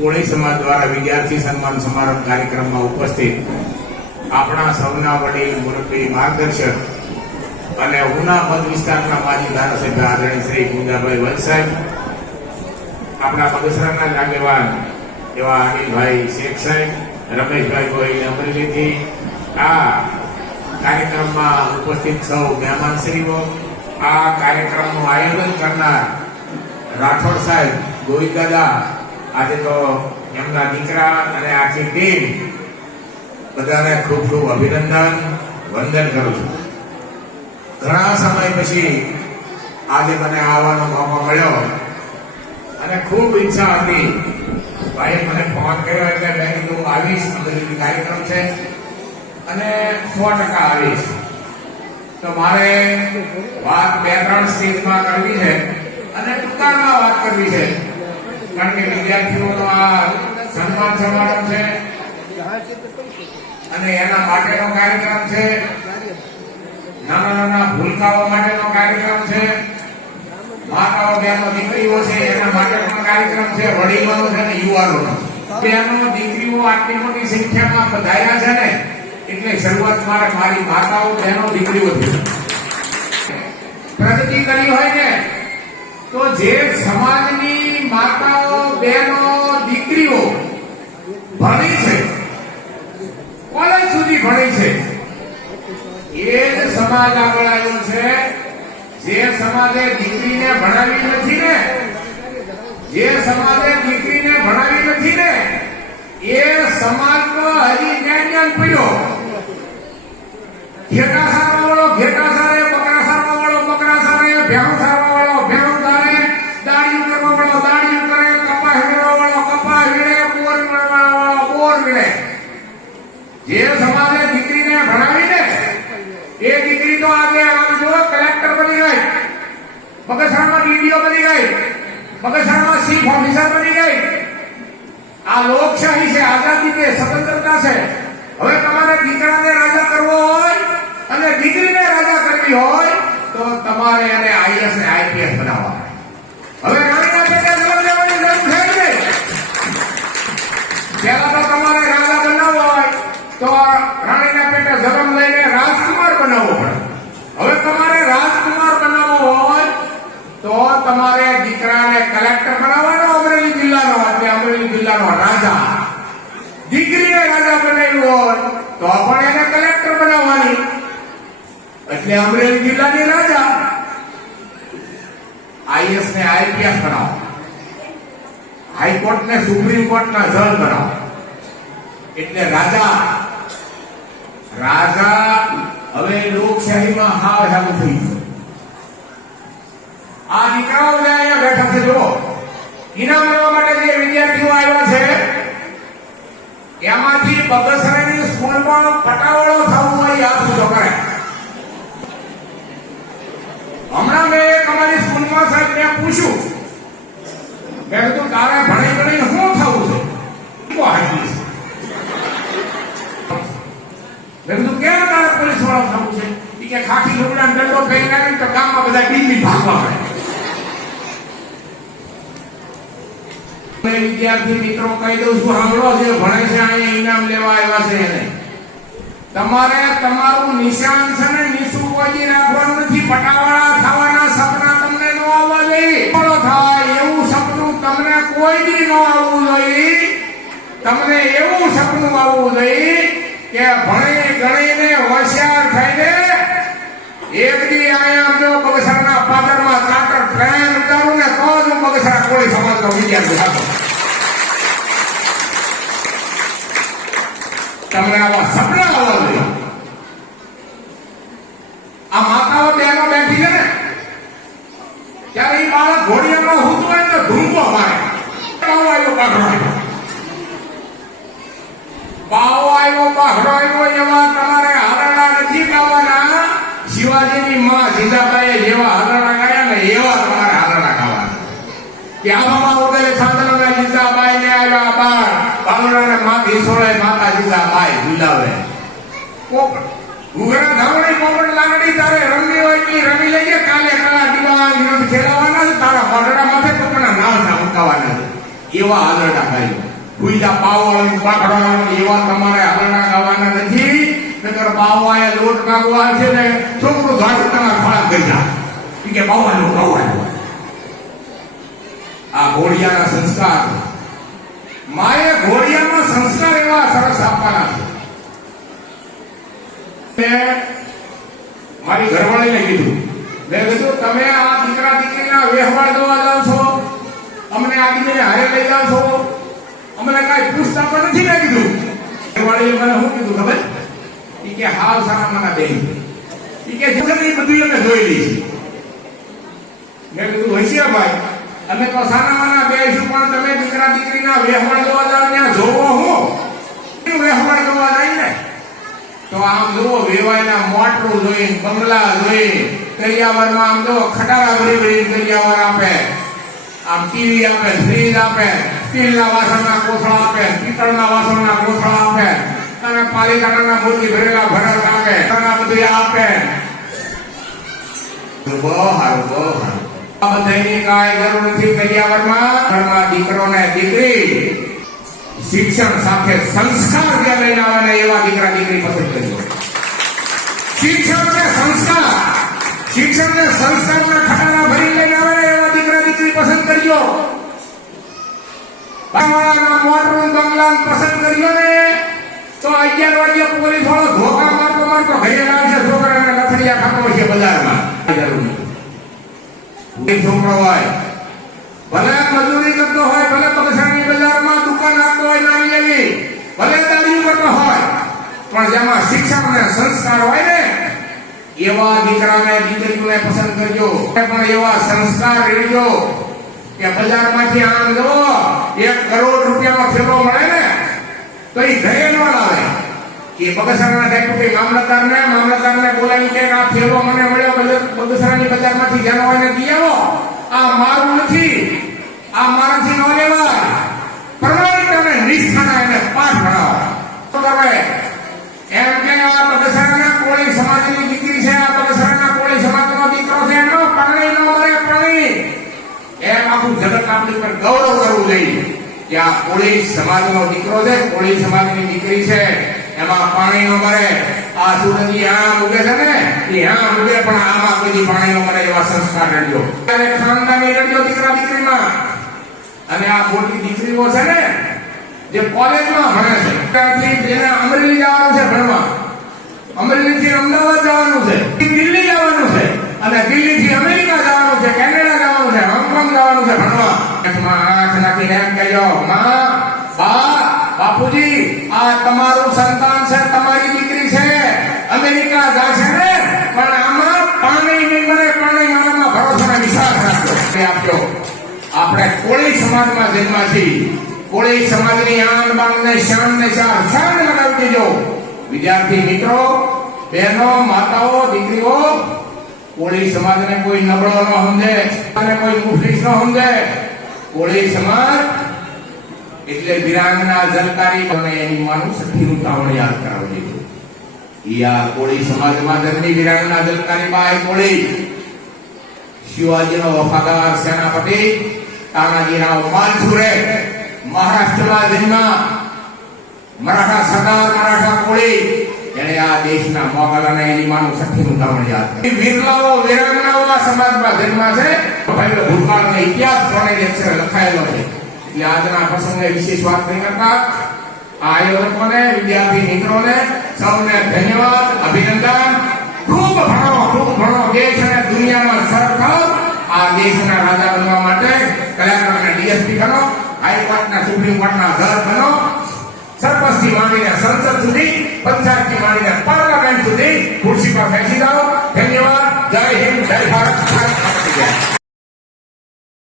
કોળી સમાજ દ્વારા વિદ્યાર્થી સન્માન સમારંભ કાર્યક્રમમાં ઉપસ્થિત આપણા સૌના વડીલ મુરબ્બી માર્ગદર્શક અને ઉના મત વિસ્તારના માજી ધારાસભ્ય આદરણીય શ્રી ગુંદાભાઈ વલસાડ, આપણા બગસરાના જ આગેવાન એવા અનિલભાઈ શેખ સાહેબ, રમેશભાઈ ગોહિલ અમરેલીથી, આ કાર્યક્રમમાં ઉપસ્થિત સૌ મહેમાનશ્રીઓ, આ કાર્યક્રમનું આયોજન કરનાર રાઠોડ સાહેબ, ગોવિંદદાદા, આજે તો એમના દીકરા અને આખી ટીમ, બધાને ખૂબ ખૂબ અભિનંદન, વંદન કરું છું. ઘણા સમય પછી આજે મને આવવાનો મોકો મળ્યો અને ખૂબ ઈચ્છા હતી. ભાઈ મને ફોન કર્યો એટલે મેં કીધું આવીશ, અમરેલી કાર્યક્રમ છે અને 100% આવીશ. તો મારે વાત 2-3 સ્ટેજમાં કરવી છે અને ટૂંકામાં વાત કરવી છે, કારણ કે વિદ્યાર્થીઓનો આ સન્માન સમારંભ છે અને એના માટેનો કાર્યક્રમ છે, નાના નાના ભૂલકાઓ માટેનો કાર્યક્રમ છે, માતાઓ બહેનો દીકરીઓ છે એના માટેનો કાર્યક્રમ છે, વડીલોનો છે ને યુવાનોનો. બહેનો દીકરીઓ આટલી મોટી સંખ્યામાં પધાર્યા છે ને, એટલે શરૂઆત મારી માતાઓ બહેનો દીકરીઓથી પ્રગતિ કરી હોય ને, તો જે સમાજની માતાઓ બહેનો દીકરીઓ ભણી છે, કોલેજ સુધી ભણી છે, એ જ સમાજ આગળ આવ્યો છે. જે સમાજે દીકરીને ભણાવી નથી ને, જે સમાજે દીકરીને ભણાવી નથી ને, એ સમાજનો હજી જ્ઞાન પડ્યો. ઘેટા સારવા વાળો ઘેટા સારે, બકરા સારવા વાળો બકરા સારે, ભેણું સારવા વાળો ભેણું સારે, દાડિયું કરવા વાળો દાડિયું કરે, કપાસ વીણવા વાળો કપાસ વીણે, બોર વીણવા વાળો બોર વીણે. જે સમાજે દીકરીને ભણાવી ને, એ દીકરી તો આજે આમ જો કલેક્ટર બની ગઈ, બગસરામાં ડીડીઓ બની ગઈ, બગસરામાં ચીફ ઓફિસર બની ગઈ. આ લોકશાહી છે, આઝાદી છે, સ્વતંત્રતા છે. હવે તમારે દીકરાને રાજા કરવો હોય અને દીકરીને રાજા કરવી હોય તો તમારે એને આઈએસ ને આઈપીએસ બનાવવા. હવે રાણીના પેટે જન્મ લેવાની જરૂર છે ને. પહેલા તો તમારે રાજા બનાવવો હોય તો રાણીના પેટે જન્મ લઈને રાજકુમાર બનાવવો પડે. હવે તમારે રાજકુમાર બનાવવો હોય તો તમારે દીકરાને કલેક્ટર બનાવવાનો, અમરેલી જિલ્લાનો, એટલે અમરેલી જિલ્લાનો રાજા. દીકરીને રાજા બનાવ્યું હોય તો પણ એને કલેક્ટર બનાવવાની, એટલે અમરેલી જિલ્લાની રાજા. આઈએસ ને આઈપીએસ બનાવો, હાઈકોર્ટ ને સુપ્રીમ કોર્ટ ના જજ બનાવો, એટલે રાજા. રાજા હવે લોકશાહીમાં હાવ ચાલુ થઈ ગયું. આ દીકરાઓ બધા અહીંયા બેઠા છે, જો ઇનામ લેવા માટે જે વિદ્યાર્થીઓ આવ્યા છે, એમાંથી બગસરાની સ્કૂલમાં પટાવાળો થવું હોય યાદ પૂછો કરે. હમણાં મેં એક અમારી સ્કૂલમાં સાહેબ મેં પૂછ્યું, મેં કીધું તારે ભણી ભણીને શું થવું છે? મેં કીધું કેમ તારે પોલીસ વાળો થવું છે? કે ખાખી લુગડા દંડો પહેરી નાખે તો ગામમાં બધા ડીમી ભાગવા પડે. વિદ્યાર્થી મિત્રો કહી દઉં છું, સાંભળો, જે ભણે છે અહીંયા ઇનામ લેવા આવ્યા છે એને તમારે તમારું નિશાન છે ને નીચું કોઈ રાખવાનું નથી. પટાવાળા થવાના સપના તમને ન આવવા જોઈએ. થાય એવું સપનું તમને કોઈ દી ન આવવું જોઈએ. તમને એવું સપનું આવવું જોઈએ કે ભણી ગણીને હોશિયાર થઈને એક દી અહીંયા જો બગસરાના પાદરમાં ચાર્ટર ટ્રેન ઉતારું ને તો જ બગસરા કોળી સમાજનો વિદ્યાર્થી હતો. તમને આવા સપના આવવા જોઈએ. આ માતાઓ બહેનો બેઠી છે ને, ત્યારે એ બાળક ઘોડિયામાં હોતું હોય તો ધૂમકો મારે. બાવો આવ્યો બાઘડો આવ્યો, બાવો આવ્યો બાઘડો આવ્યો, એવા તમારે હારણા નથી ગાવાના. શિવાજીની માં જીજાબાઈએ જેવા હારણા ગાયા ને એવા તમારે હારણા ગાવાના. કે આમાં ઉગલે સાંદળના જીજાબાઈ ને આવ્યા બાર બાવળાને માથી સોળે માતા જીજાબાઈ ઝુલાવે. ઉગરા ધાવણી કોમળ લાગડી તારે રમવી હોય એટલી રમી લઈએ. કાલે કાળા દીવા વિરુદ્ધ ખેલાવાના છે, તારા મોઢડા માથે કોકના નામ ના મુકાવાના છે. એવા હાલરડા ગાઈ. ભૂઈજા પાવવાળાની પાખડાવાળાની એવા તમારે હાલરડા ગાવાના નથી. નકર બાવાએ લોટ નાખવા છે ને છોકરું ગાડી તમારા ખોળા કરી જાય. ઈ કે બાવાનો ગાવાનો. આ ઘોડિયાના સંસ્કાર, માએ ઘોડિયાના સંસ્કાર એવા સરસ આપવાના છે. મારી ઘરવાળીને કીધું, મેં કીધું તમે આ દીકરા દીકરીના વ્યવહાર જોવા જાવ છો, અમને આ દીકરીને હારે લઈ જાવ છો, અમને કાંઈ પૂછતા પણ નથી. મેં કીધું ઘરવાળીએ મને શું કીધું ખબર? ઈ કે હાવ સારા માના બેન, ઈ કે જીવનની બધું અમે જોઈ લઈશું. મેં કીધું હોશિયાર ભાઈ, અમે તો સાના માના બેસું, પણ તમે દીકરા દીકરીના વ્યવહાર જોવા જાવ ત્યાં જોવો હું વ્યવહાર જોવા જાય ને તો આમ જુઓ, વેવાયના મોટરું જોઈ, બંગલા જોઈ, કરિયાવરમાં આમ જુઓ ખટારા ભરી ભરી કરિયાવર આપે, આમ ટીવી આપે, ફ્રીજ આપે, સ્ટીલના વાસણના કોથળા આપે, પિત્તળના વાસણના કોથળા આપે, અને પાલિકાના મૂર્તિ ભરેલા ભરત આપે, આ બધું આપે. બહુ સારું, બહુ સારું. આ બધાની કાંઈ જરૂર નથી. કરિયાવરમાં ઘરમાં દીકરો ને દીકરી શિક્ષણ સાથે સંસ્કાર જે લઈને આવે ને એવા દીકરા દીકરી પસંદ કરજો. શિક્ષણ ને સંસ્કાર, શિક્ષણ ને સંસ્કારના ખટારા ભરી લઈને આવે ને એવા દીકરા દીકરી પસંદ કરજો. બાવાના મોટરું બંગલા પસંદ કરજો ને તો 11 વાગ્યે પોલીસ વાળો ધોકા મારતો મારતો ઘરે લાવશે, છોકરાને લથડિયા ખાતો છે બજારમાં. જરૂર નથી. છોકરો હોય ભલે મજૂરી કરતો હોય, ભલે પગસરાની બજારમાં દુકાન આપતો હોય નાની એવી, ભલે દાડી કરતો હોય, પણ જેમાં શિક્ષણ અને સંસ્કાર હોય ને એવા દીકરાને દીકરીઓને પસંદ કરજો. પણ એવા સંસ્કાર રેડજો કે બજારમાંથી આમ જો 1 કરોડ રૂપિયાનો થેલો મળે ને તો એ ઘરે ન લાવે. એ બગસરાના ડેપ્યુટી મામલતદારને બોલાવી કે આ થેલો મને મળ્યો બગસરાની બજારમાંથી જેનો હોય ને દી આવો, આ મારું નથી, આ મારાથી ન લેવાય. પ્રમાણિક અને નિષ્ઠાના એને પાઠ ભણાવો. એમ કે આ બગસરાના કોળી સમાજની દીકરી છે, આ બગસરાના કોળી સમાજનો દીકરો છે, એનો પાણી ન મળે પાણી. એમ આખું જગત આપણી પર ગૌરવ કરવું જોઈએ કે આ કોળી સમાજનો દીકરો છે, કોળી સમાજની દીકરી છે, એમાં પાણી ન મળે. આ સૂરજી આમ ઉગે છે ને એ આમ ઉગે, પણ આમાં કોઈ પાણી ન મળે એવા સંસ્કાર રેડજો. ખાનદાની રેડજો દીકરા દીકરીમાં. અને આ મોટી દીકરીઓ છે ને જે કોલેજમાં ભણે છે, ત્યાંથી જેને અમરેલી જવાનું છે ભણવા, અમરેલીથી અમદાવાદ જવાનું છે, દિલ્હી જવાનું છે, અને દિલ્હીથી અમેરિકા જવાનું છે, કેનેડા જવાનું છે, હોંગકોંગ જવાનું છે ભણવા. આંખ નાખીને એમ કહેજો, માં, બા, બાપુજી આ તમારું સંતાન છે, તમારી દીકરી છે, અમેરિકા જશે ને પણ આમાં પાણી નહીં મળે, પાણી મારામાં ભરોસો ને વિશ્વાસ રાખજો. આપણે કોળી સમાજમાં જન્મ્યા છીએ, કોળી સમાજની આન બાન ને શાન ને શાન લગાવી દેજો. વિદ્યાર્થી મિત્રો, બહેનો, માતાઓ, દીકરીઓ, કોળી સમાજને કોઈ નબળો ન સમજે અને કોઈ મુફલીસ ન સમજે. કોળી સમાજ એટલે વિરાંગના જલકારી અને એની માનું સખીનું તાવણ યાદ કરાવી દીધું. યા કોળી સમાજમાં જન્મી વિરાંગના જલકારી બાઈ કોળી, શિવાજીનો વફાદાર સેનાપતિ તાનાજીરાવ માલસુરે, મહારાષ્ટ્રમાં જન્મ્યા મરાઠા સરદાર, મરાઠા કોળી, એને આ દેશના મોગલ અને એની માનું સખીનું તાવણ યાદ કર્યું. વિરલાઓ વિરાંગનાઓ આ સમાજમાં જન્મ્યા છે. પહેલો ભૂતકાળનો ઇતિહાસ ત્રણેય અક્ષરે લખાયેલો છે. એટલે આજના પ્રસંગે વિશેષ વાત નહીં કરતા, આયોજકોને, વિદ્યાર્થી મિત્રોને સૌને ધન્યવાદ, અભિનંદન. ખૂબ ભણો, દેશ અને દુનિયામાં સરકાર આ દેશના રાજા બનવા માટે કલાકારોને ડીએસપી બનો, હાઈકોર્ટના સુપ્રીમ કોર્ટના જજ બનો, સરપંચથી માંડીને સંસદ સુધી, પંચાયતથી માંડીને પાર્લામેન્ટ સુધી ખુરશી પર બેસી જાઓ. ધન્યવાદ. જય હિન્દ, જય ભારત.